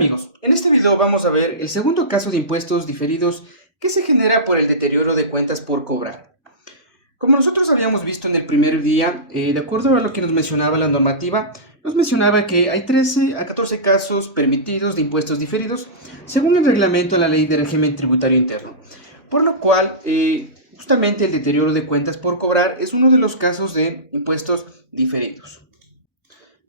amigos, en este video vamos a ver el segundo caso de impuestos diferidos que se genera por el deterioro de cuentas por cobrar. Como nosotros habíamos visto en el primer día, de acuerdo a lo que nos mencionaba la normativa, nos mencionaba que hay 13 a 14 casos permitidos de impuestos diferidos según el reglamento de la Ley de Régimen Tributario Interno, por lo cual justamente el deterioro de cuentas por cobrar es uno de los casos de impuestos diferidos.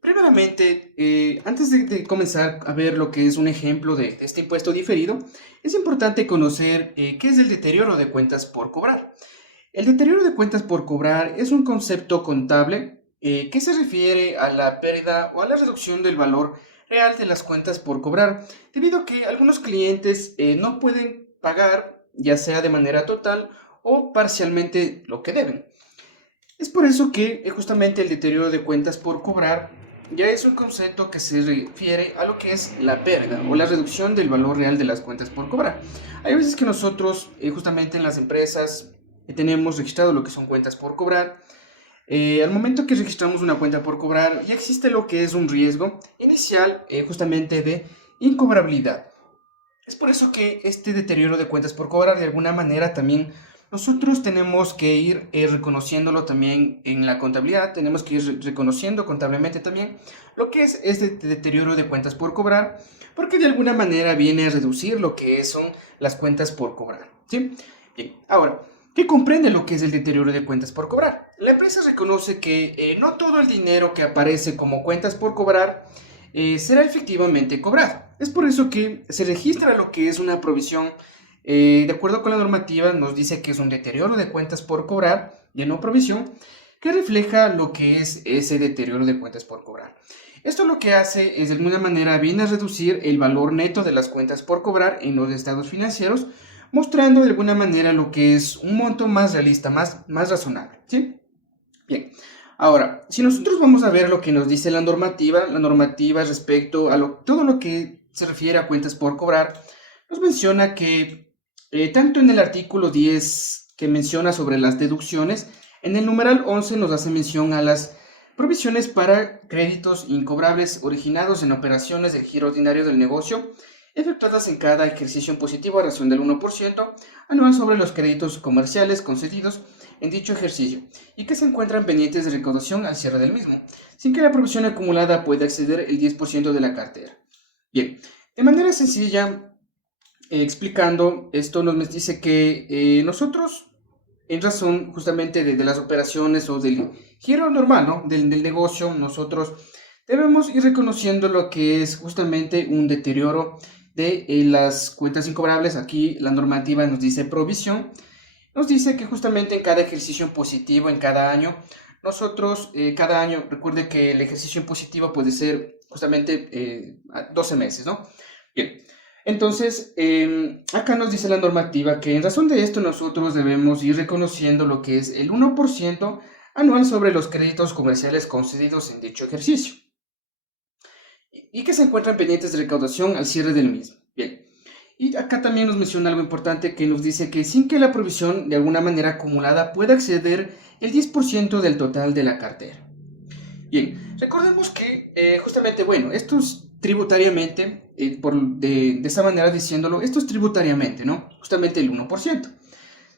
Primeramente, antes de comenzar a ver lo que es un ejemplo de este impuesto diferido, es importante conocer qué es el deterioro de cuentas por cobrar. El deterioro de cuentas por cobrar es un concepto contable que se refiere a la pérdida o a la reducción del valor real de las cuentas por cobrar, debido a que algunos clientes no pueden pagar, ya sea de manera total o parcialmente, lo que deben. Es por eso que justamente el deterioro de cuentas por cobrar ya es un concepto que se refiere a lo que es la pérdida o la reducción del valor real de las cuentas por cobrar. Hay veces que nosotros, justamente en las empresas, tenemos registrado lo que son cuentas por cobrar. Al momento que registramos una cuenta por cobrar, ya existe lo que es un riesgo inicial, justamente de incobrabilidad. Es por eso que este deterioro de cuentas por cobrar, de alguna manera también nosotros tenemos que ir reconociéndolo también en la contabilidad, tenemos que ir reconociendo contablemente también lo que es este deterioro de cuentas por cobrar, porque de alguna manera viene a reducir lo que son las cuentas por cobrar, ¿sí? Bien, ahora, ¿qué comprende lo que es el deterioro de cuentas por cobrar? La empresa reconoce que no todo el dinero que aparece como cuentas por cobrar será efectivamente cobrado. Es por eso que se registra lo que es una provisión. De acuerdo con la normativa, nos dice que es un deterioro de cuentas por cobrar de no provisión que refleja lo que es ese deterioro de cuentas por cobrar. Esto lo que hace es de alguna manera viene a reducir el valor neto de las cuentas por cobrar en los estados financieros, mostrando de alguna manera lo que es un monto más realista, más razonable, ¿sí? Bien, ahora, si nosotros vamos a ver lo que nos dice la normativa respecto a todo lo que se refiere a cuentas por cobrar, nos menciona que tanto en el artículo 10 que menciona sobre las deducciones, en el numeral 11 nos hace mención a las provisiones para créditos incobrables originados en operaciones de giro ordinario del negocio, efectuadas en cada ejercicio positivo a razón del 1% anual sobre los créditos comerciales concedidos en dicho ejercicio y que se encuentran pendientes de recaudación al cierre del mismo, sin que la provisión acumulada pueda exceder el 10% de la cartera. Bien, de manera sencilla, explicando, esto nos dice que nosotros, en razón justamente de las operaciones o del giro normal, ¿no? del negocio, nosotros debemos ir reconociendo lo que es justamente un deterioro de las cuentas incobrables. Aquí la normativa nos dice provisión, nos dice que justamente en cada ejercicio positivo, en cada año, nosotros, cada año, recuerde que el ejercicio positivo puede ser justamente 12 meses, ¿no? Bien. Entonces, acá nos dice la normativa que en razón de esto nosotros debemos ir reconociendo lo que es el 1% anual sobre los créditos comerciales concedidos en dicho ejercicio y que se encuentran pendientes de recaudación al cierre del mismo. Bien, y acá también nos menciona algo importante que nos dice que sin que la provisión de alguna manera acumulada pueda exceder el 10% del total de la cartera. Bien, recordemos que justamente, bueno, esto es tributariamente, de esa manera diciéndolo, esto es tributariamente, ¿no? Justamente el 1%.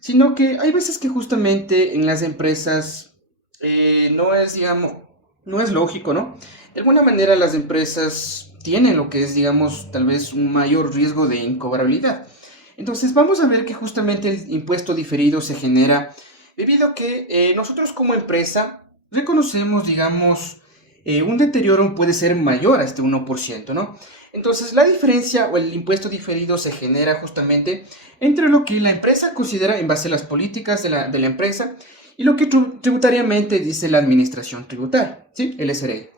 Sino que hay veces que justamente en las empresas no es, digamos, no es lógico, ¿no? De alguna manera las empresas tienen lo que es, digamos, tal vez un mayor riesgo de incobrabilidad. Entonces vamos a ver que justamente el impuesto diferido se genera debido a que nosotros como empresa reconocemos, digamos, un deterioro puede ser mayor a este 1%, ¿no? Entonces, la diferencia o el impuesto diferido se genera justamente entre lo que la empresa considera en base a las políticas de la empresa y lo que tributariamente dice la administración tributaria, ¿sí? El SRE.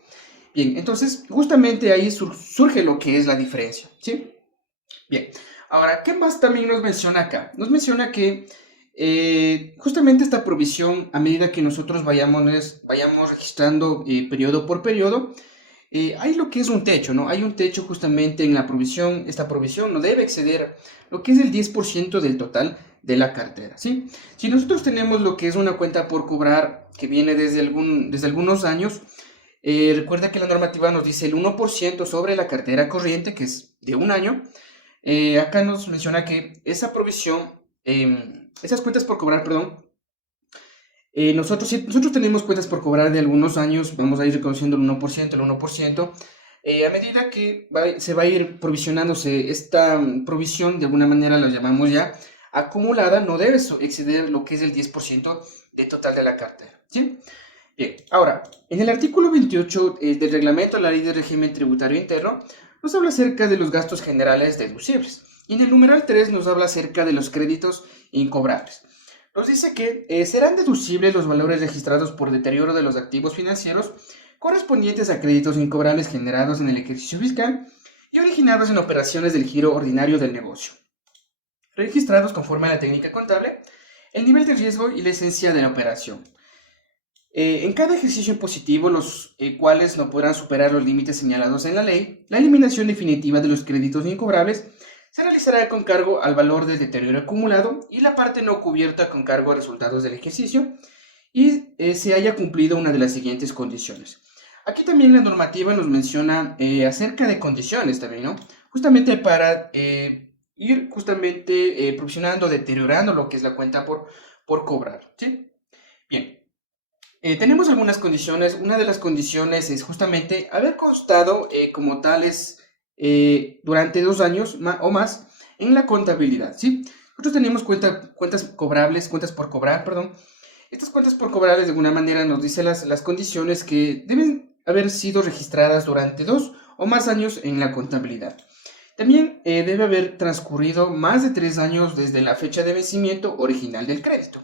Bien, entonces, justamente ahí surge lo que es la diferencia, ¿sí? Bien, ahora, ¿qué más también nos menciona acá? Nos menciona que justamente esta provisión, a medida que nosotros vayamos registrando periodo por periodo, hay lo que es un techo, ¿no? Hay un techo justamente en la provisión. Esta provisión no debe exceder lo que es el 10% del total de la cartera, ¿sí? Si nosotros tenemos lo que es una cuenta por cobrar que viene desde algunos años, Recuerda que la normativa nos dice el 1% sobre la cartera corriente, que es de un año. Acá nos menciona que esa provisión, esas cuentas por cobrar, perdón, si nosotros tenemos cuentas por cobrar de algunos años, vamos a ir reconociendo el 1%, el 1%. A medida que se va a ir provisionándose esta provisión, de alguna manera la llamamos ya acumulada, no debe exceder lo que es el 10% del total de la cartera, ¿sí? Bien, ahora, en el artículo 28 del reglamento de la Ley de Régimen Tributario Interno, nos habla acerca de los gastos generales deducibles. Y en el numeral 3 nos habla acerca de los créditos incobrables. Nos dice que serán deducibles los valores registrados por deterioro de los activos financieros correspondientes a créditos incobrables generados en el ejercicio fiscal y originados en operaciones del giro ordinario del negocio, registrados conforme a la técnica contable, el nivel de riesgo y la esencia de la operación. En cada ejercicio impositivo, los cuales no podrán superar los límites señalados en la ley, la eliminación definitiva de los créditos incobrables se realizará con cargo al valor del deterioro acumulado y la parte no cubierta con cargo a resultados del ejercicio y se haya cumplido una de las siguientes condiciones. Aquí también la normativa nos menciona acerca de condiciones también, ¿no? Justamente para ir provisionando, deteriorando lo que es la cuenta por cobrar, ¿sí? Bien. Tenemos algunas condiciones. Una de las condiciones es justamente haber constado como tales durante 2 años o más en la contabilidad, ¿sí? Nosotros tenemos cuentas cobrables, cuentas por cobrar, perdón. Estas cuentas por cobrables de alguna manera nos dice las condiciones que deben haber sido registradas durante 2 o más años en la contabilidad. También debe haber transcurrido más de 3 años desde la fecha de vencimiento original del crédito.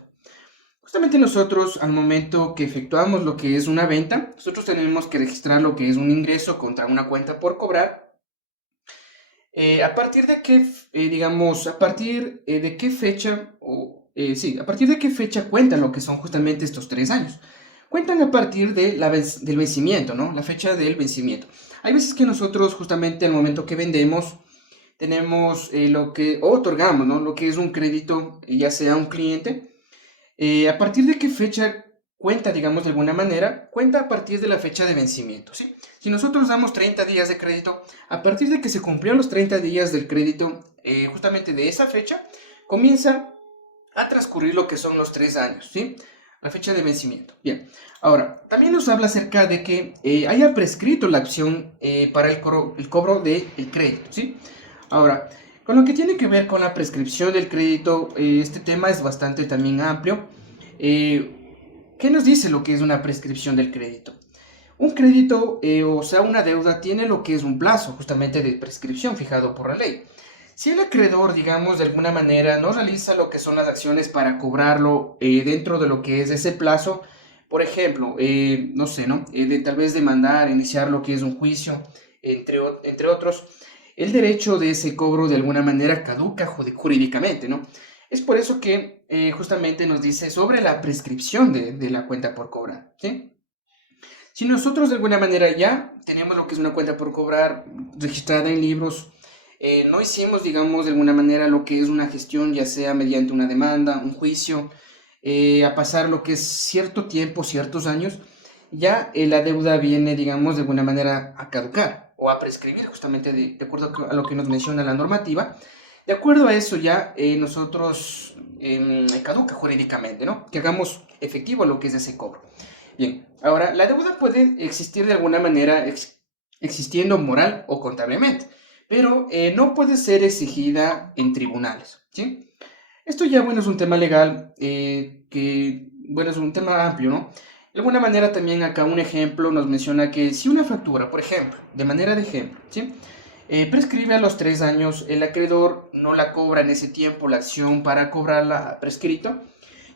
Justamente nosotros, al momento que efectuamos lo que es una venta, nosotros tenemos que registrar lo que es un ingreso contra una cuenta por cobrar. A partir de qué, a partir de qué fecha, a partir de qué fecha cuentan lo que son justamente estos 3 años. Cuentan a partir de del vencimiento, ¿no? La fecha del vencimiento. Hay veces que nosotros, justamente al momento que vendemos, tenemos o otorgamos, ¿no? Lo que es un crédito, ya sea a un cliente. ¿A partir de qué fecha cuenta, digamos, de alguna manera? Cuenta a partir de la fecha de vencimiento, ¿sí? Si nosotros damos 30 días de crédito, a partir de que se cumplieron los 30 días del crédito, justamente de esa fecha, comienza a transcurrir lo que son los 3 años, ¿sí? La fecha de vencimiento. Bien, ahora, también nos habla acerca de que haya prescrito la acción para el cobro del crédito, ¿sí? Ahora, con lo que tiene que ver con la prescripción del crédito, este tema es bastante también amplio. ¿Qué nos dice lo que es una prescripción del crédito? Un crédito, o sea, una deuda, tiene lo que es un plazo justamente de prescripción fijado por la ley. Si el acreedor, digamos, de alguna manera no realiza lo que son las acciones para cobrarlo dentro de lo que es ese plazo, por ejemplo, no sé, ¿no? Tal vez demandar, iniciar lo que es un juicio, entre otros, el derecho de ese cobro de alguna manera caduca jurídicamente, ¿no? Es por eso que justamente nos dice sobre la prescripción de la cuenta por cobrar, ¿sí? Si nosotros de alguna manera ya tenemos lo que es una cuenta por cobrar registrada en libros, no hicimos, digamos, de alguna manera lo que es una gestión, ya sea mediante una demanda, un juicio, a pasar lo que es cierto tiempo, ciertos años, ya la deuda viene, digamos, de alguna manera a caducar o a prescribir, justamente de acuerdo a lo que nos menciona la normativa. De acuerdo a eso ya nosotros caduca jurídicamente, ¿no? Que hagamos efectivo lo que es ese cobro. Bien, ahora, la deuda puede existir de alguna manera existiendo moral o contablemente, pero no puede ser exigida en tribunales, ¿sí? Esto ya, bueno, es un tema legal bueno, es un tema amplio, ¿no? De alguna manera también acá un ejemplo nos menciona que si una factura, por ejemplo, de manera de ejemplo, ¿sí? Prescribe a los 3 años, el acreedor no la cobra en ese tiempo, la acción para cobrarla ha prescrito,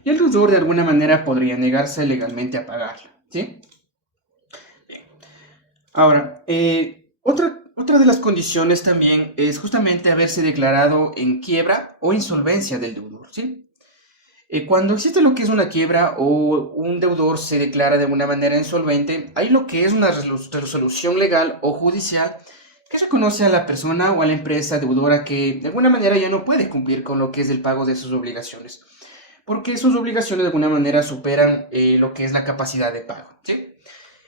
y el deudor de alguna manera podría negarse legalmente a pagarla, ¿sí? Bien. Ahora, otra de las condiciones también es justamente haberse declarado en quiebra o insolvencia del deudor, ¿sí? Cuando existe lo que es una quiebra o un deudor se declara de alguna manera insolvente, hay lo que es una resolución legal o judicial que reconoce a la persona o a la empresa deudora que de alguna manera ya no puede cumplir con lo que es el pago de sus obligaciones, porque sus obligaciones de alguna manera superan lo que es la capacidad de pago, ¿sí?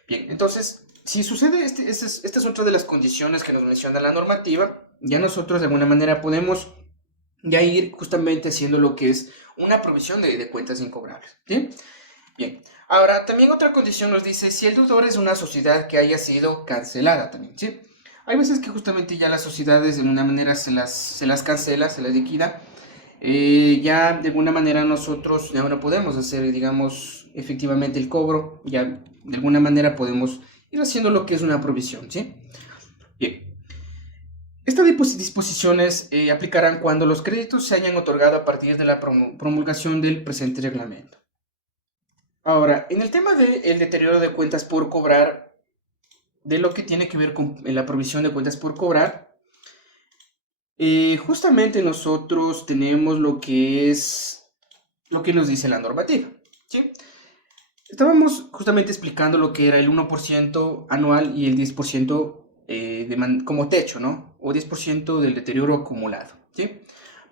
Bien, entonces, si sucede, esta es otra de las condiciones que nos menciona la normativa, ya nosotros de alguna manera podemos ya ir justamente haciendo lo que es una provisión de cuentas incobrables, ¿sí? Bien, ahora también otra condición nos dice si el deudor es una sociedad que haya sido cancelada también, ¿sí? Hay veces que justamente ya las sociedades de alguna manera se las cancela, se las liquida, ya de alguna manera nosotros ya no podemos hacer, digamos, efectivamente el cobro, ya de alguna manera podemos ir haciendo lo que es una provisión, ¿sí? Bien, estas disposiciones aplicarán cuando los créditos se hayan otorgado a partir de la promulgación del presente reglamento. Ahora, en el tema del deterioro de cuentas por cobrar, de lo que tiene que ver con la provisión de cuentas por cobrar, justamente nosotros tenemos lo que nos dice la normativa, ¿sí? Estábamos justamente explicando lo que era el 1% anual y el 10% como techo, ¿no? O 10% del deterioro acumulado, ¿sí?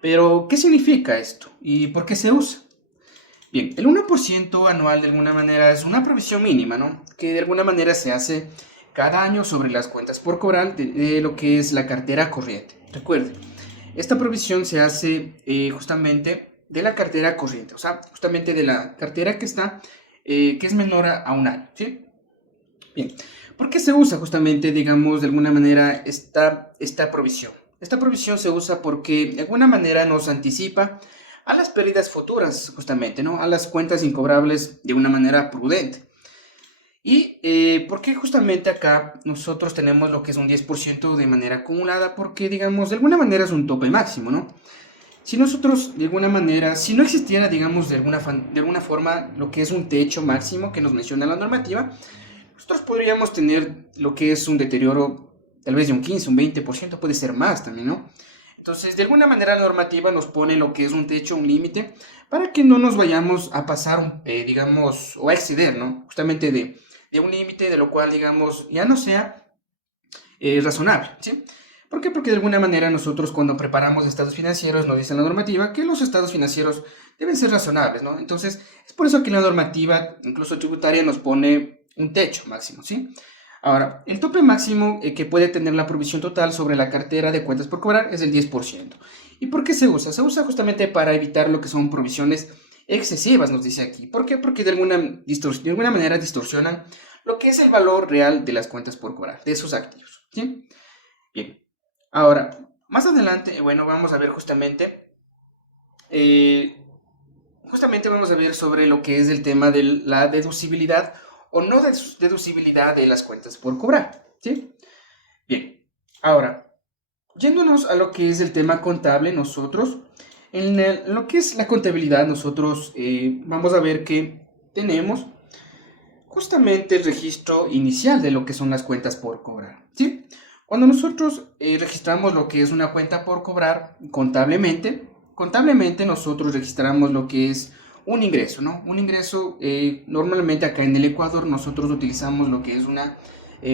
Pero, ¿qué significa esto? ¿Y por qué se usa? Bien, el 1% anual de alguna manera es una provisión mínima, ¿no? Que de alguna manera se hace cada año sobre las cuentas por cobrar de lo que es la cartera corriente. Recuerde, esta provisión se hace justamente de la cartera corriente, o sea, justamente de la cartera que es menor a un año, ¿sí? Bien, ¿por qué se usa justamente, digamos, de alguna manera esta provisión? Esta provisión se usa porque de alguna manera nos anticipa a las pérdidas futuras, justamente, ¿no? A las cuentas incobrables de una manera prudente. ¿Y por qué justamente acá nosotros tenemos lo que es un 10% de manera acumulada? Porque, digamos, de alguna manera es un tope máximo, ¿no? Si nosotros, de alguna manera, si no existiera, digamos, de alguna forma, lo que es un techo máximo que nos menciona la normativa, nosotros podríamos tener lo que es un deterioro tal vez de un 15, un 20%, puede ser más también, ¿no? Entonces, de alguna manera la normativa nos pone lo que es un techo, un límite, para que no nos vayamos a pasar, digamos, o a exceder, ¿no? Justamente de un límite de lo cual, digamos, ya no sea razonable, ¿sí? ¿Por qué? Porque de alguna manera nosotros cuando preparamos estados financieros nos dice la normativa que los estados financieros deben ser razonables, ¿no? Entonces, es por eso que la normativa, incluso tributaria, nos pone un techo máximo, ¿sí? Ahora, el tope máximo que puede tener la provisión total sobre la cartera de cuentas por cobrar es el 10%. ¿Y por qué se usa? Se usa justamente para evitar lo que son provisiones excesivas, nos dice aquí. ¿Por qué? Porque de alguna manera distorsionan lo que es el valor real de las cuentas por cobrar, de esos activos, ¿sí? Bien. Ahora, más adelante, bueno, vamos a ver justamente vamos a ver sobre lo que es el tema de la deducibilidad o no deducibilidad de las cuentas por cobrar, ¿sí? Bien, ahora, yéndonos a lo que es el tema contable, nosotros, en lo que es la contabilidad, nosotros vamos a ver que tenemos justamente el registro inicial de lo que son las cuentas por cobrar, ¿sí? Cuando nosotros registramos lo que es una cuenta por cobrar contablemente nosotros registramos lo que es un ingreso, ¿no? Un ingreso, normalmente acá en el Ecuador nosotros utilizamos lo que es una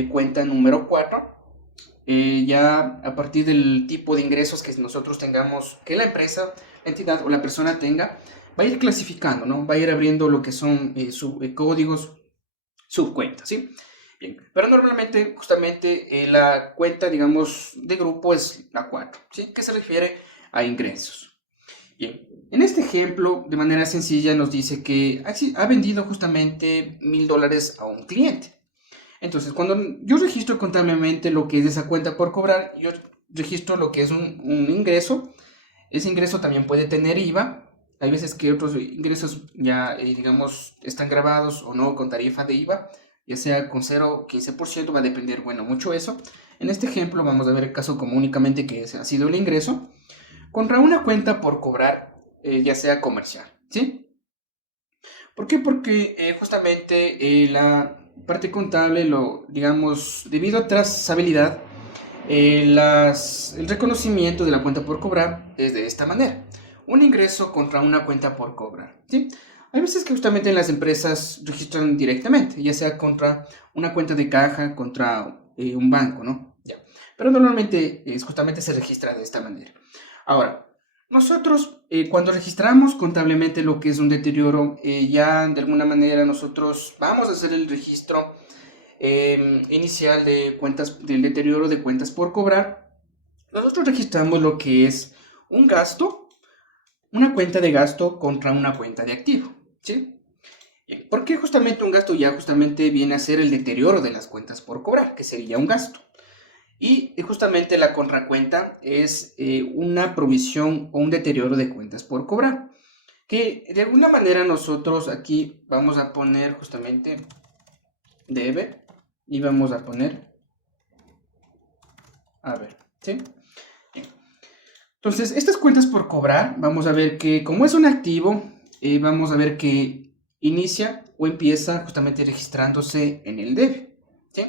cuenta número 4, ya a partir del tipo de ingresos que nosotros tengamos, que la empresa, la entidad o la persona tenga, va a ir clasificando, ¿no? Va a ir abriendo lo que son códigos, subcuentas, ¿sí? Bien, pero normalmente, justamente, la cuenta, digamos, de grupo es la 4, ¿sí? Que se refiere a ingresos. Bien, en este ejemplo, de manera sencilla, nos dice que ha vendido justamente $1,000 a un cliente. Entonces, cuando yo registro contablemente lo que es esa cuenta por cobrar, yo registro lo que es un ingreso. Ese ingreso también puede tener IVA. Hay veces que otros ingresos ya, digamos, están grabados o no con tarifa de IVA, ya sea con 0 o 15%, va a depender, bueno, mucho eso. En este ejemplo vamos a ver el caso como únicamente que ese ha sido el ingreso, contra una cuenta por cobrar, ya sea comercial, ¿sí? ¿Por qué? Porque justamente la parte contable, digamos, debido a trazabilidad, el reconocimiento de la cuenta por cobrar es de esta manera. Un ingreso contra una cuenta por cobrar, ¿sí? Hay veces que justamente las empresas registran directamente, ya sea contra una cuenta de caja, contra un banco, ¿no? Ya. Pero normalmente justamente se registra de esta manera. Ahora, nosotros cuando registramos contablemente lo que es un deterioro, ya de alguna manera nosotros vamos a hacer el registro inicial de cuentas, del deterioro de cuentas por cobrar, nosotros registramos lo que es un gasto, una cuenta de gasto contra una cuenta de activo, ¿sí? Bien, porque justamente un gasto ya justamente viene a ser el deterioro de las cuentas por cobrar, que sería un gasto. Y justamente la contracuenta es una provisión o un deterioro de cuentas por cobrar. Que de alguna manera nosotros aquí vamos a poner justamente debe y vamos a poner a ver, ¿sí? Bien. Entonces, estas cuentas por cobrar, vamos a ver que como es un activo, vamos a ver que inicia o empieza justamente registrándose en el debe, ¿sí?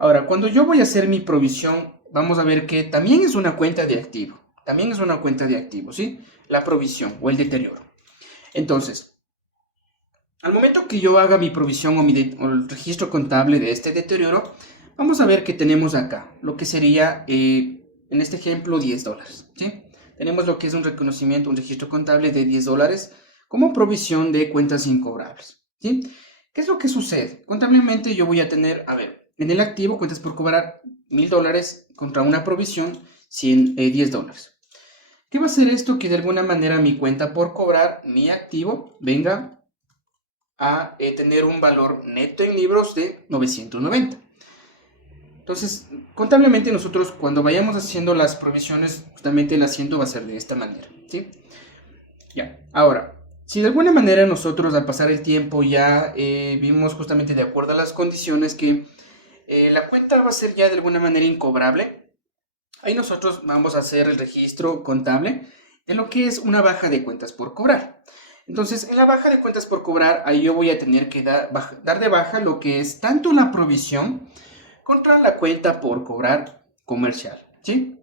Ahora, cuando yo voy a hacer mi provisión, vamos a ver que también es una cuenta de activo, también es una cuenta de activo, ¿sí? La provisión o el deterioro. Entonces, al momento que yo haga mi provisión o el registro contable de este deterioro, vamos a ver que tenemos acá lo que sería, en este ejemplo, $10, ¿sí? Tenemos lo que es un reconocimiento, un registro contable de $10 como provisión de cuentas incobrables, ¿sí? ¿Qué es lo que sucede? Contablemente yo voy a tener, a ver, en el activo, cuentas por cobrar $1000 contra una provisión, $10. ¿Qué va a hacer esto? Que de alguna manera mi cuenta por cobrar, mi activo, venga a tener un valor neto en libros de 990. Entonces, contablemente nosotros cuando vayamos haciendo las provisiones, justamente el asiento va a ser de esta manera, ¿sí? Ya, ahora, si de alguna manera nosotros al pasar el tiempo ya vimos justamente de acuerdo a las condiciones que la cuenta va a ser ya de alguna manera incobrable, ahí nosotros vamos a hacer el registro contable de lo que es una baja de cuentas por cobrar. Entonces, en la baja de cuentas por cobrar, ahí yo voy a tener que dar de baja lo que es tanto la provisión contra la cuenta por cobrar comercial, ¿sí?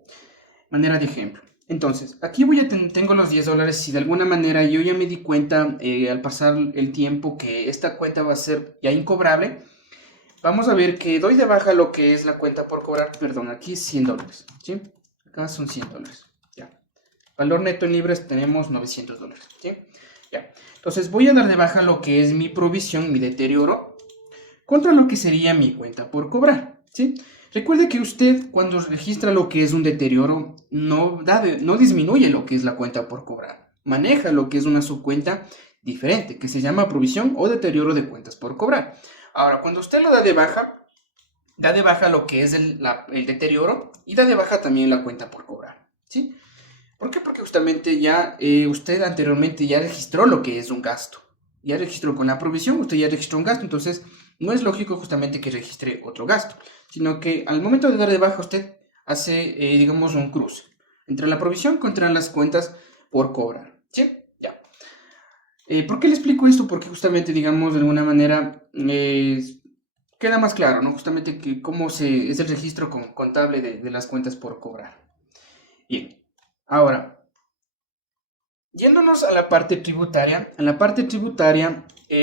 Manera de ejemplo. Entonces, aquí tengo los $10 y de alguna manera yo ya me di cuenta al pasar el tiempo que esta cuenta va a ser ya incobrable. Vamos a ver que doy de baja lo que es la cuenta por cobrar, perdón, aquí $100, ¿sí? Acá son $100, ya. Valor neto en libras tenemos $900, ¿sí? Ya. Entonces voy a dar de baja lo que es mi provisión, mi deterioro, contra lo que sería mi cuenta por cobrar, ¿sí? Recuerde que usted cuando registra lo que es un deterioro no disminuye lo que es la cuenta por cobrar. Maneja lo que es una subcuenta diferente que se llama provisión o deterioro de cuentas por cobrar. Ahora, cuando usted lo da de baja lo que es el deterioro y da de baja también la cuenta por cobrar, ¿sí? ¿Por qué? Porque justamente ya usted anteriormente ya registró lo que es un gasto. Ya registró con la provisión, usted ya registró un gasto, entonces no es lógico justamente que registre otro gasto, sino que al momento de dar de baja usted hace, digamos, un cruce entre la provisión contra las cuentas por cobrar, ¿sí? Ya. ¿Por qué le explico esto? Porque justamente, digamos, de alguna manera queda más claro, ¿no? Justamente que cómo es el registro contable de las cuentas por cobrar. Bien, ahora, yéndonos a la parte tributaria,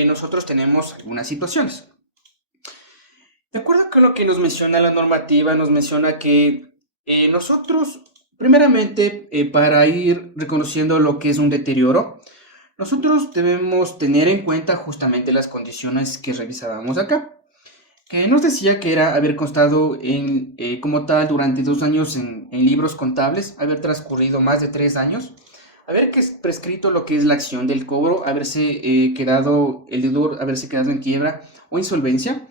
nosotros tenemos algunas situaciones. De acuerdo con lo que nos menciona la normativa, nos menciona que nosotros, primeramente, para ir reconociendo lo que es un deterioro, nosotros debemos tener en cuenta justamente las condiciones que revisábamos acá, que nos decía que era haber constado como tal durante 2 años en libros contables, haber transcurrido más de 3 años, haber prescrito lo que es la acción del cobro, el deudor haberse quedado en quiebra o insolvencia,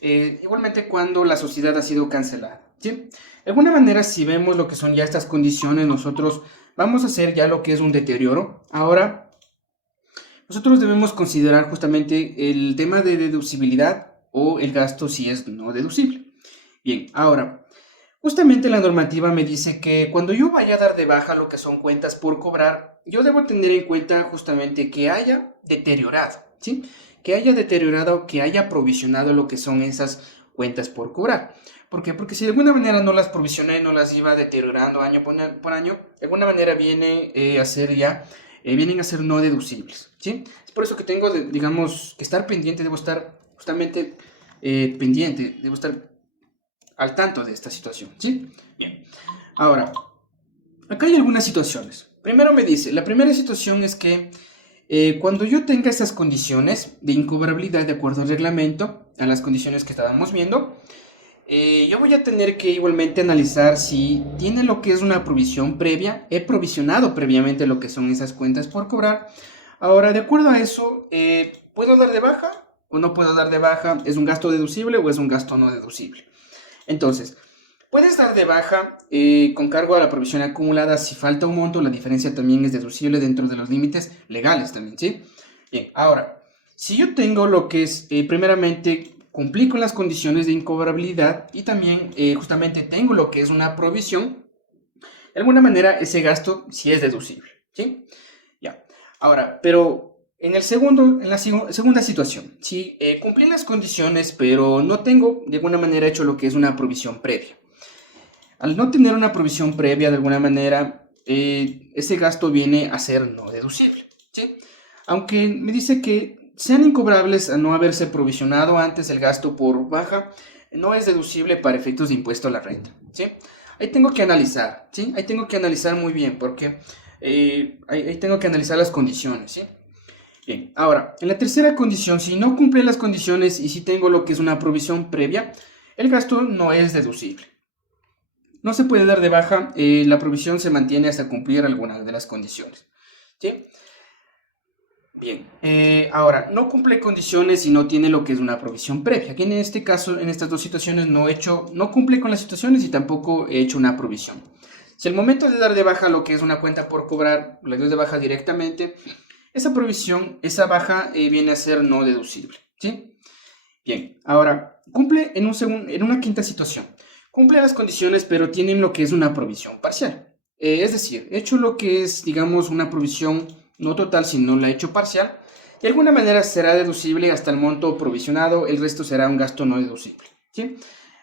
igualmente cuando la sociedad ha sido cancelada, ¿sí? De alguna manera, si vemos lo que son ya estas condiciones, nosotros vamos a hacer ya lo que es un deterioro. Ahora, nosotros debemos considerar justamente el tema de deducibilidad o el gasto si es no deducible. Bien, ahora, justamente la normativa me dice que cuando yo vaya a dar de baja lo que son cuentas por cobrar, yo debo tener en cuenta justamente que haya deteriorado, ¿sí? Que haya deteriorado, que haya provisionado lo que son esas cuentas por cobrar. ¿Por qué? Porque si de alguna manera no las provisioné, no las iba deteriorando año por año, de alguna manera vienen a ser no deducibles, ¿sí? Es por eso que tengo, digamos, que estar pendiente, debo estar justamente pendiente, debo estar al tanto de esta situación, ¿sí? Bien, ahora, acá hay algunas situaciones. Primero me dice, la primera situación es que Cuando yo tenga estas condiciones de incobrabilidad de acuerdo al reglamento, a las condiciones que estábamos viendo, yo voy a tener que igualmente analizar si tiene lo que es una provisión previa. He provisionado previamente lo que son esas cuentas por cobrar. Ahora, de acuerdo a eso, ¿puedo dar de baja o no puedo dar de baja? ¿Es un gasto deducible o es un gasto no deducible? Entonces, puedes dar de baja con cargo a la provisión acumulada si falta un monto. La diferencia también es deducible dentro de los límites legales también, ¿sí? Bien, ahora, si yo tengo lo que es, primeramente, cumplí con las condiciones de incobrabilidad y también justamente tengo lo que es una provisión, de alguna manera ese gasto sí es deducible, ¿sí? Ya. Ahora, pero en la segunda situación, si cumplí las condiciones, pero no tengo de alguna manera hecho lo que es una provisión previa. Al no tener una provisión previa, de alguna manera, ese gasto viene a ser no deducible, ¿sí? Aunque me dice que sean incobrables a no haberse provisionado antes el gasto por baja, no es deducible para efectos de impuesto a la renta, ¿sí? Ahí tengo que analizar, ¿sí? Ahí tengo que analizar muy bien porque ahí tengo que analizar las condiciones, ¿sí? Bien, ahora, en la tercera condición, si no cumple las condiciones y si tengo lo que es una provisión previa, el gasto no es deducible. No se puede dar de baja, la provisión se mantiene hasta cumplir alguna de las condiciones, ¿sí? Bien, ahora, no cumple condiciones y no tiene lo que es una provisión previa. Aquí en este caso, en estas dos situaciones, no cumple con las situaciones y tampoco he hecho una provisión. Si al momento de dar de baja lo que es una cuenta por cobrar, la doy de baja directamente, esa provisión, esa baja viene a ser no deducible, ¿sí? Bien, ahora, cumple en una quinta situación. Cumple las condiciones, pero tienen lo que es una provisión parcial. Es decir, he hecho lo que es, digamos, una provisión no total, sino la he hecho parcial. De alguna manera será deducible hasta el monto provisionado, el resto será un gasto no deducible, ¿sí?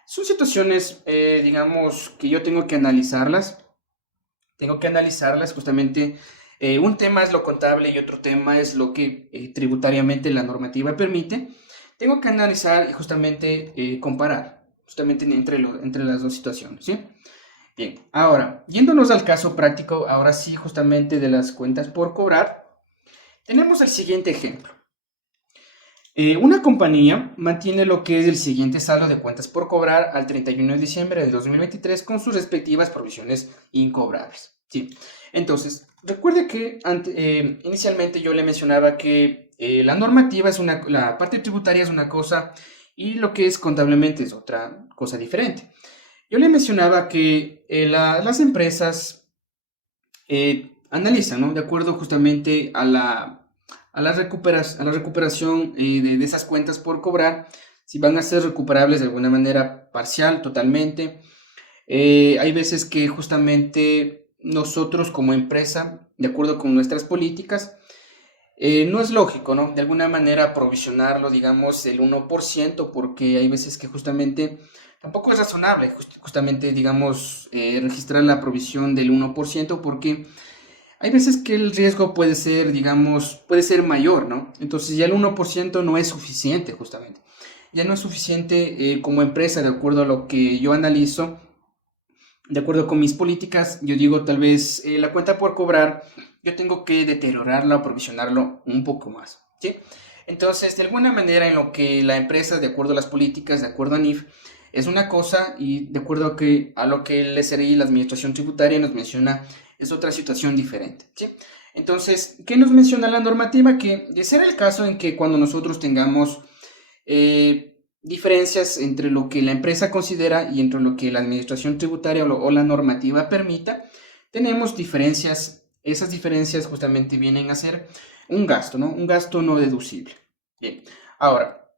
Son situaciones, digamos, que yo tengo que analizarlas. Tengo que analizarlas justamente. Un tema es lo contable y otro tema es lo que tributariamente la normativa permite. Tengo que analizar y justamente comparar justamente entre las dos situaciones, ¿sí? Bien, ahora, yéndonos al caso práctico, ahora sí, justamente de las cuentas por cobrar, tenemos el siguiente ejemplo. Una compañía mantiene lo que es el siguiente saldo de cuentas por cobrar al 31 de diciembre de 2023 con sus respectivas provisiones incobrables, ¿sí? Entonces, recuerde que inicialmente yo le mencionaba que la normativa es la parte tributaria es una cosa y lo que es contablemente es otra cosa diferente. Yo le mencionaba que las empresas analizan, ¿no? De acuerdo justamente a la recuperación de esas cuentas por cobrar, si van a ser recuperables de alguna manera parcial, totalmente. Hay veces que justamente nosotros como empresa, de acuerdo con nuestras políticas, no es lógico, ¿no? De alguna manera provisionarlo, digamos, el 1%, porque hay veces que justamente tampoco es razonable, justamente, digamos, registrar la provisión del 1%, porque hay veces que el riesgo puede ser, digamos, puede ser mayor, ¿no? Entonces ya el 1% no es suficiente, justamente. Ya no es suficiente como empresa, de acuerdo a lo que yo analizo, de acuerdo con mis políticas, yo digo, tal vez la cuenta por cobrar, yo tengo que deteriorarla o provisionarlo un poco más, ¿sí? Entonces, de alguna manera, en lo que la empresa, de acuerdo a las políticas, de acuerdo a NIF, es una cosa y de acuerdo a lo que el SRI, la Administración Tributaria, nos menciona, es otra situación diferente, ¿sí? Entonces, ¿qué nos menciona la normativa? Que de ser el caso en que cuando nosotros tengamos diferencias entre lo que la empresa considera y entre lo que la administración tributaria o la normativa permita, tenemos diferencias. Esas diferencias justamente vienen a ser un gasto, ¿no? Un gasto no deducible. Bien, ahora,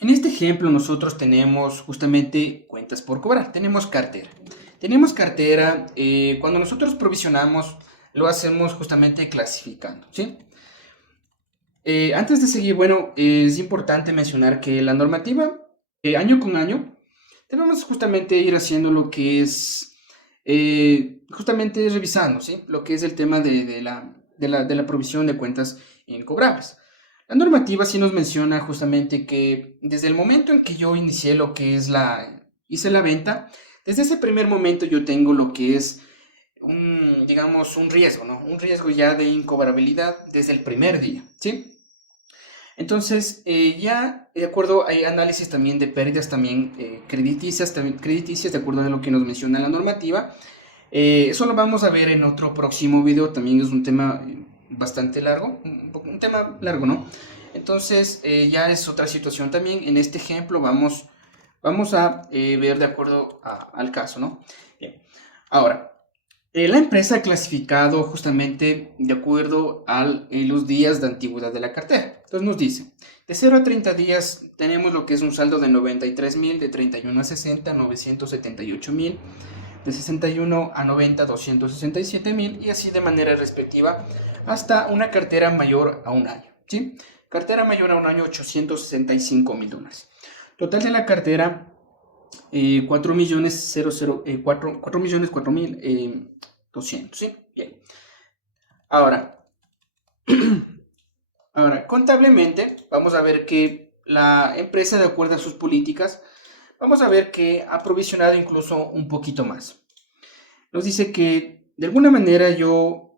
en este ejemplo nosotros tenemos justamente cuentas por cobrar, tenemos cartera. Tenemos cartera, cuando nosotros provisionamos, lo hacemos justamente clasificando, ¿sí? Antes de seguir, bueno, es importante mencionar que la normativa, año con año, debemos justamente ir haciendo lo que es, justamente revisando, ¿sí? Lo que es el tema de la provisión de cuentas incobrables. La normativa sí nos menciona justamente que desde el momento en que yo inicié hice la venta, desde ese primer momento yo tengo lo que es digamos, un riesgo, ¿no? Un riesgo ya de incobrabilidad desde el primer día, ¿sí? Entonces, ya de acuerdo, hay análisis también de pérdidas también crediticias de acuerdo a lo que nos menciona la normativa. Eso lo vamos a ver en otro próximo video, también es un tema bastante largo, un tema largo, ¿no? Entonces, ya es otra situación también. En este ejemplo vamos a ver de acuerdo al caso, ¿no? Bien. Ahora, la empresa ha clasificado justamente de acuerdo a los días de antigüedad de la cartera. Entonces nos dice, de 0 a 30 días tenemos lo que es un saldo de 93.000, de 31 a 60, 978.000, de 61 a 90, 267.000 y así de manera respectiva hasta una cartera mayor a un año, ¿sí? Cartera mayor a un año, $865.000. Total de la cartera, 4.004.200, ¿sí? Bien. Ahora, contablemente, vamos a ver que la empresa, de acuerdo a sus políticas, vamos a ver que ha provisionado incluso un poquito más. Nos dice que, de alguna manera,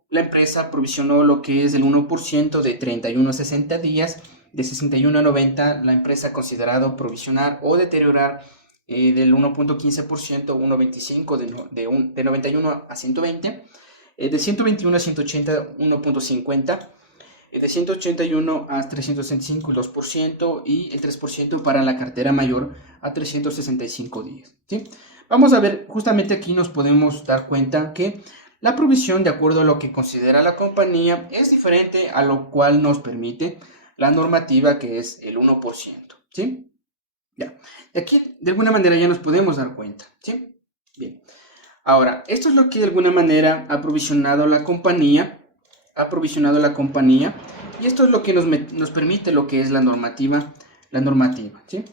la empresa provisionó lo que es el 1% de 31 a 60 días, de 61 a 90, la empresa ha considerado provisionar o deteriorar del 1.15%, 1.25, de 91 a 120, de 121 a 180, 1.50, de 181 a 365, el 2%, y el 3% para la cartera mayor a 365 días, ¿sí? Vamos a ver, justamente aquí nos podemos dar cuenta que la provisión, de acuerdo a lo que considera la compañía, es diferente a lo cual nos permite la normativa, que es el 1%, ¿sí? Ya. De aquí, de alguna manera, ya nos podemos dar cuenta, ¿sí? Bien. Ahora, esto es lo que de alguna manera ha provisionado la compañía, y esto es lo que nos permite lo que es la normativa, ¿sí?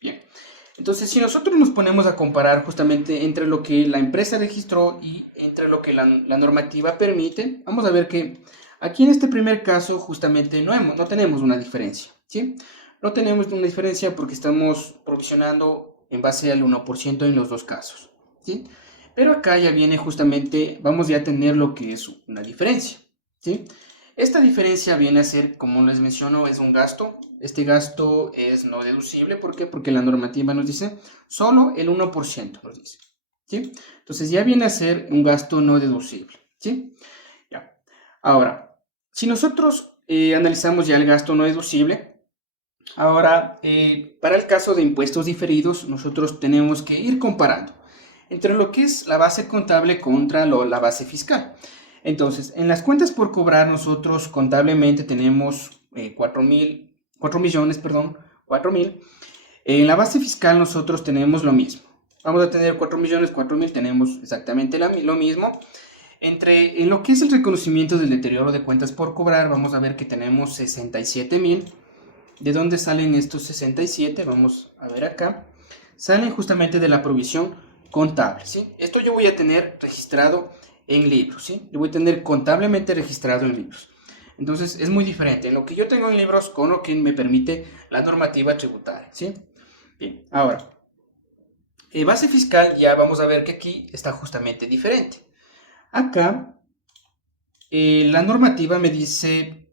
Bien. Entonces, si nosotros nos ponemos a comparar justamente entre lo que la empresa registró y entre lo que la normativa permite, vamos a ver que aquí en este primer caso justamente no tenemos una diferencia, ¿sí? No tenemos una diferencia porque estamos provisionando en base al 1% en los dos casos, ¿sí? Pero acá ya viene justamente, vamos ya a tener lo que es una diferencia, ¿sí? Esta diferencia viene a ser, como les menciono, es un gasto. Este gasto es no deducible. ¿Por qué? Porque la normativa nos dice solo el 1%, nos dice, ¿sí? Entonces ya viene a ser un gasto no deducible, ¿sí? Ya. Ahora, si nosotros analizamos ya el gasto no deducible, ahora, para el caso de impuestos diferidos, nosotros tenemos que ir comparando entre lo que es la base contable contra la base fiscal. Entonces, en las cuentas por cobrar, nosotros contablemente tenemos 4.000. En la base fiscal nosotros tenemos lo mismo. Vamos a tener 4.000.000, tenemos exactamente lo mismo. En lo que es el reconocimiento del deterioro de cuentas por cobrar, vamos a ver que tenemos 67.000. ¿De dónde salen estos 67? Vamos a ver acá. Salen justamente de la provisión contable, ¿sí? Esto yo voy a tener registrado en libros, ¿sí? Yo voy a tener contablemente registrado en libros. Entonces es muy diferente en lo que yo tengo en libros con lo que me permite la normativa tributaria, ¿sí? Bien, ahora, base fiscal, ya vamos a ver que aquí está justamente diferente. Acá, la normativa me dice,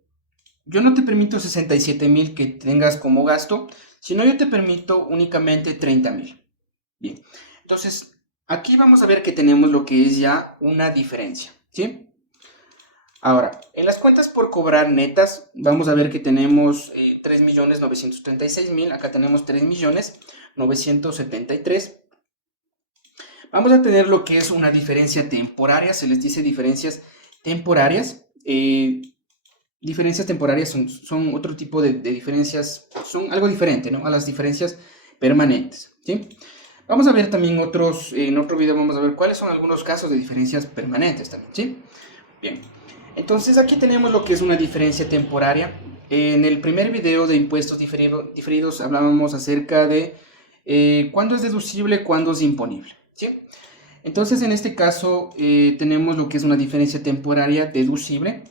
yo no te permito 67.000 que tengas como gasto, sino yo te permito únicamente 30.000. Bien, entonces aquí vamos a ver que tenemos lo que es ya una diferencia, ¿sí? Ahora, en las cuentas por cobrar netas, vamos a ver que tenemos 3.936.000, acá tenemos 3.973.000. Vamos a tener lo que es una diferencia temporaria, se les dice diferencias temporarias. Diferencias temporarias son otro tipo de diferencias, son algo diferente, ¿no? A las diferencias permanentes, ¿sí? Vamos a ver también en otro video vamos a ver cuáles son algunos casos de diferencias permanentes también, ¿sí? Bien, entonces aquí tenemos lo que es una diferencia temporaria. En el primer video de impuestos diferidos hablábamos acerca de cuándo es deducible, cuándo es imponible, ¿sí? Entonces en este caso tenemos lo que es una diferencia temporaria deducible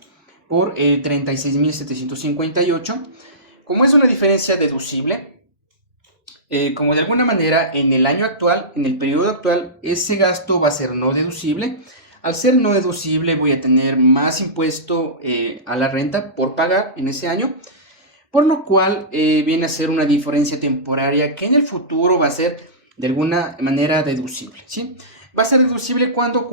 por 36.758. Como es una diferencia deducible, como de alguna manera en el año actual, en el periodo actual, ese gasto va a ser no deducible. Al ser no deducible voy a tener más impuesto a la renta por pagar en ese año, por lo cual viene a ser una diferencia temporaria que en el futuro va a ser de alguna manera deducible, ¿sí? Va a ser deducible cuando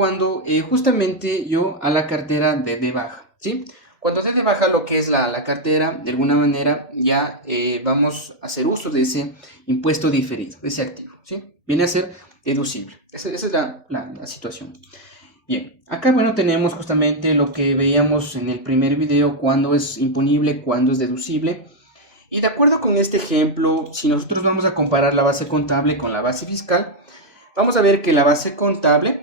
justamente yo a la cartera de baja, ¿sí? Cuando dé de baja lo que es la cartera, de alguna manera ya vamos a hacer uso de ese impuesto diferido, de ese activo, ¿sí? Viene a ser deducible. Esa es la situación. Bien, acá bueno tenemos justamente lo que veíamos en el primer video, cuándo es imponible, cuándo es deducible. Y de acuerdo con este ejemplo, si nosotros vamos a comparar la base contable con la base fiscal, vamos a ver que la base contable,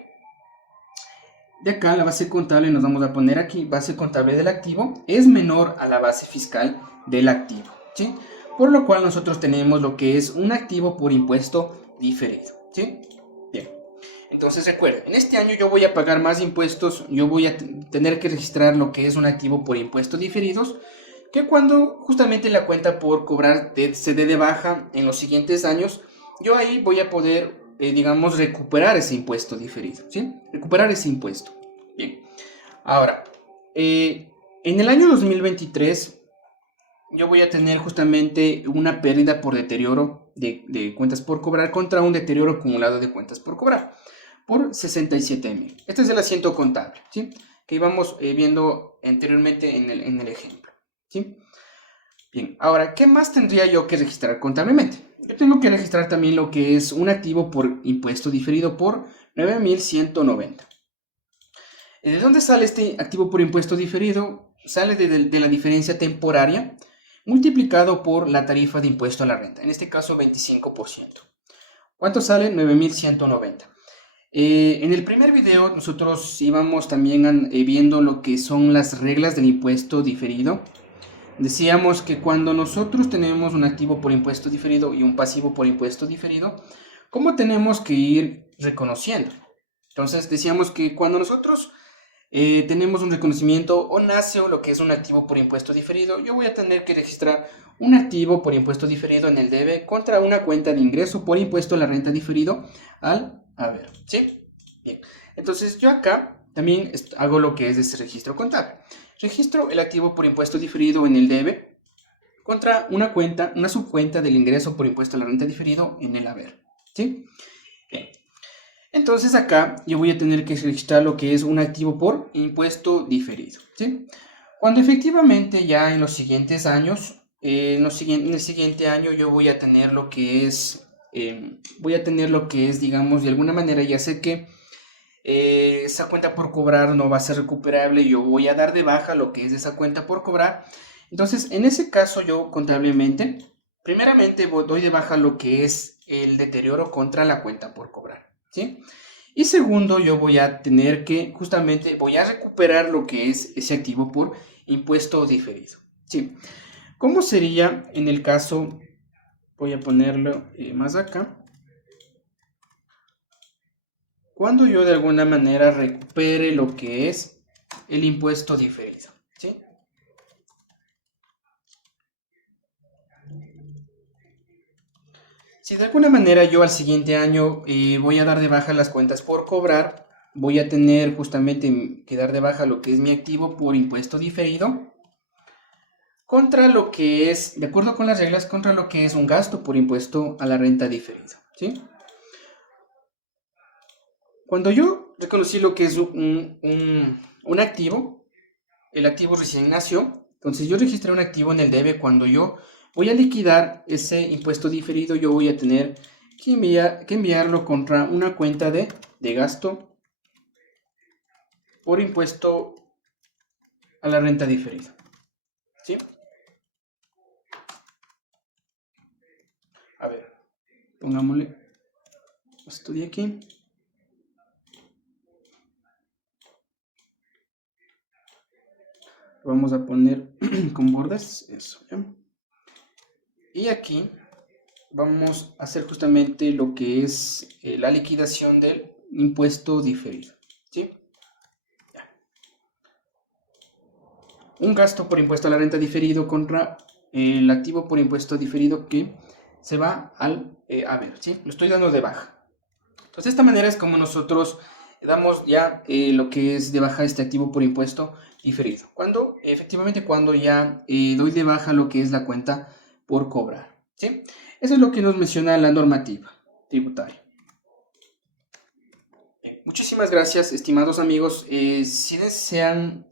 de acá la base contable nos vamos a poner aquí, base contable del activo, es menor a la base fiscal del activo, ¿sí? Por lo cual nosotros tenemos lo que es un activo por impuesto diferido, ¿sí? Bien, entonces recuerden, en este año yo voy a pagar más impuestos, yo voy a tener que registrar lo que es un activo por impuestos diferidos, que cuando justamente la cuenta por cobrar se dé de baja en los siguientes años, yo ahí voy a poder, digamos, recuperar ese impuesto diferido, ¿sí? Recuperar ese impuesto. Bien, ahora, en el año 2023 yo voy a tener justamente una pérdida por deterioro de cuentas por cobrar contra un deterioro acumulado de cuentas por cobrar por 67.000. Este es el asiento contable, ¿sí? Que íbamos viendo anteriormente en el ejemplo, ¿sí? Bien, ahora, ¿qué más tendría yo que registrar contablemente? Yo tengo que registrar también lo que es un activo por impuesto diferido por 9.190. ¿De dónde sale este activo por impuesto diferido? Sale de la diferencia temporaria multiplicado por la tarifa de impuesto a la renta, en este caso 25%. ¿Cuánto sale? 9.190. En el primer video nosotros íbamos también viendo lo que son las reglas del impuesto diferido. Decíamos que cuando nosotros tenemos un activo por impuesto diferido y un pasivo por impuesto diferido, ¿cómo tenemos que ir reconociendo? Entonces decíamos que cuando nosotros tenemos un reconocimiento o nace lo que es un activo por impuesto diferido, yo voy a tener que registrar un activo por impuesto diferido en el debe contra una cuenta de ingreso por impuesto a la renta diferido al haber, ¿sí? Bien, entonces yo acá también hago lo que es ese registro contable. Registro el activo por impuesto diferido en el debe contra una subcuenta del ingreso por impuesto a la renta diferido en el haber, ¿sí? Bien. Entonces acá yo voy a tener que registrar lo que es un activo por impuesto diferido, ¿sí? Cuando efectivamente ya en los siguientes años, en el siguiente año yo voy a tener lo que es, digamos, de alguna manera ya sé que esa cuenta por cobrar no va a ser recuperable, yo voy a dar de baja lo que es esa cuenta por cobrar. Entonces, en ese caso yo contablemente, primeramente doy de baja lo que es el deterioro contra la cuenta por cobrar, ¿sí? Y segundo, yo voy a tener que, justamente, voy a recuperar lo que es ese activo por impuesto diferido, ¿sí? ¿Cómo sería en el caso, voy a ponerlo más acá, cuando yo de alguna manera recupere lo que es el impuesto diferido, ¿sí? Si de alguna manera yo al siguiente año voy a dar de baja las cuentas por cobrar, voy a tener justamente que dar de baja lo que es mi activo por impuesto diferido contra lo que es, de acuerdo con las reglas, contra lo que es un gasto por impuesto a la renta diferido, ¿sí? Cuando yo reconocí lo que es un activo, el activo recién nació, entonces yo registré un activo en el debe. Cuando yo voy a liquidar ese impuesto diferido, yo voy a tener que enviarlo contra una cuenta de gasto por impuesto a la renta diferida, ¿sí? A ver, pongámosle esto de aquí. Vamos a poner con bordes, eso, ¿ya? Y aquí vamos a hacer justamente lo que es la liquidación del impuesto diferido, ¿sí? Ya. Un gasto por impuesto a la renta diferido contra el activo por impuesto diferido que se va al haber, ¿sí? Lo estoy dando de baja. Entonces, de esta manera es como nosotros damos ya lo que es de baja este activo por impuesto diferido. Efectivamente, cuando ya doy de baja lo que es la cuenta por cobrar, ¿sí? Eso es lo que nos menciona la normativa tributaria. Muchísimas gracias, estimados amigos. Si desean,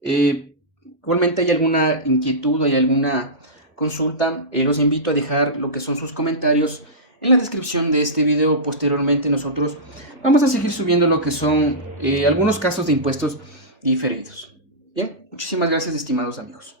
igualmente hay alguna inquietud, hay alguna consulta, los invito a dejar lo que son sus comentarios en la descripción de este video. Posteriormente nosotros vamos a seguir subiendo lo que son algunos casos de impuestos diferidos. Bien, muchísimas gracias, estimados amigos.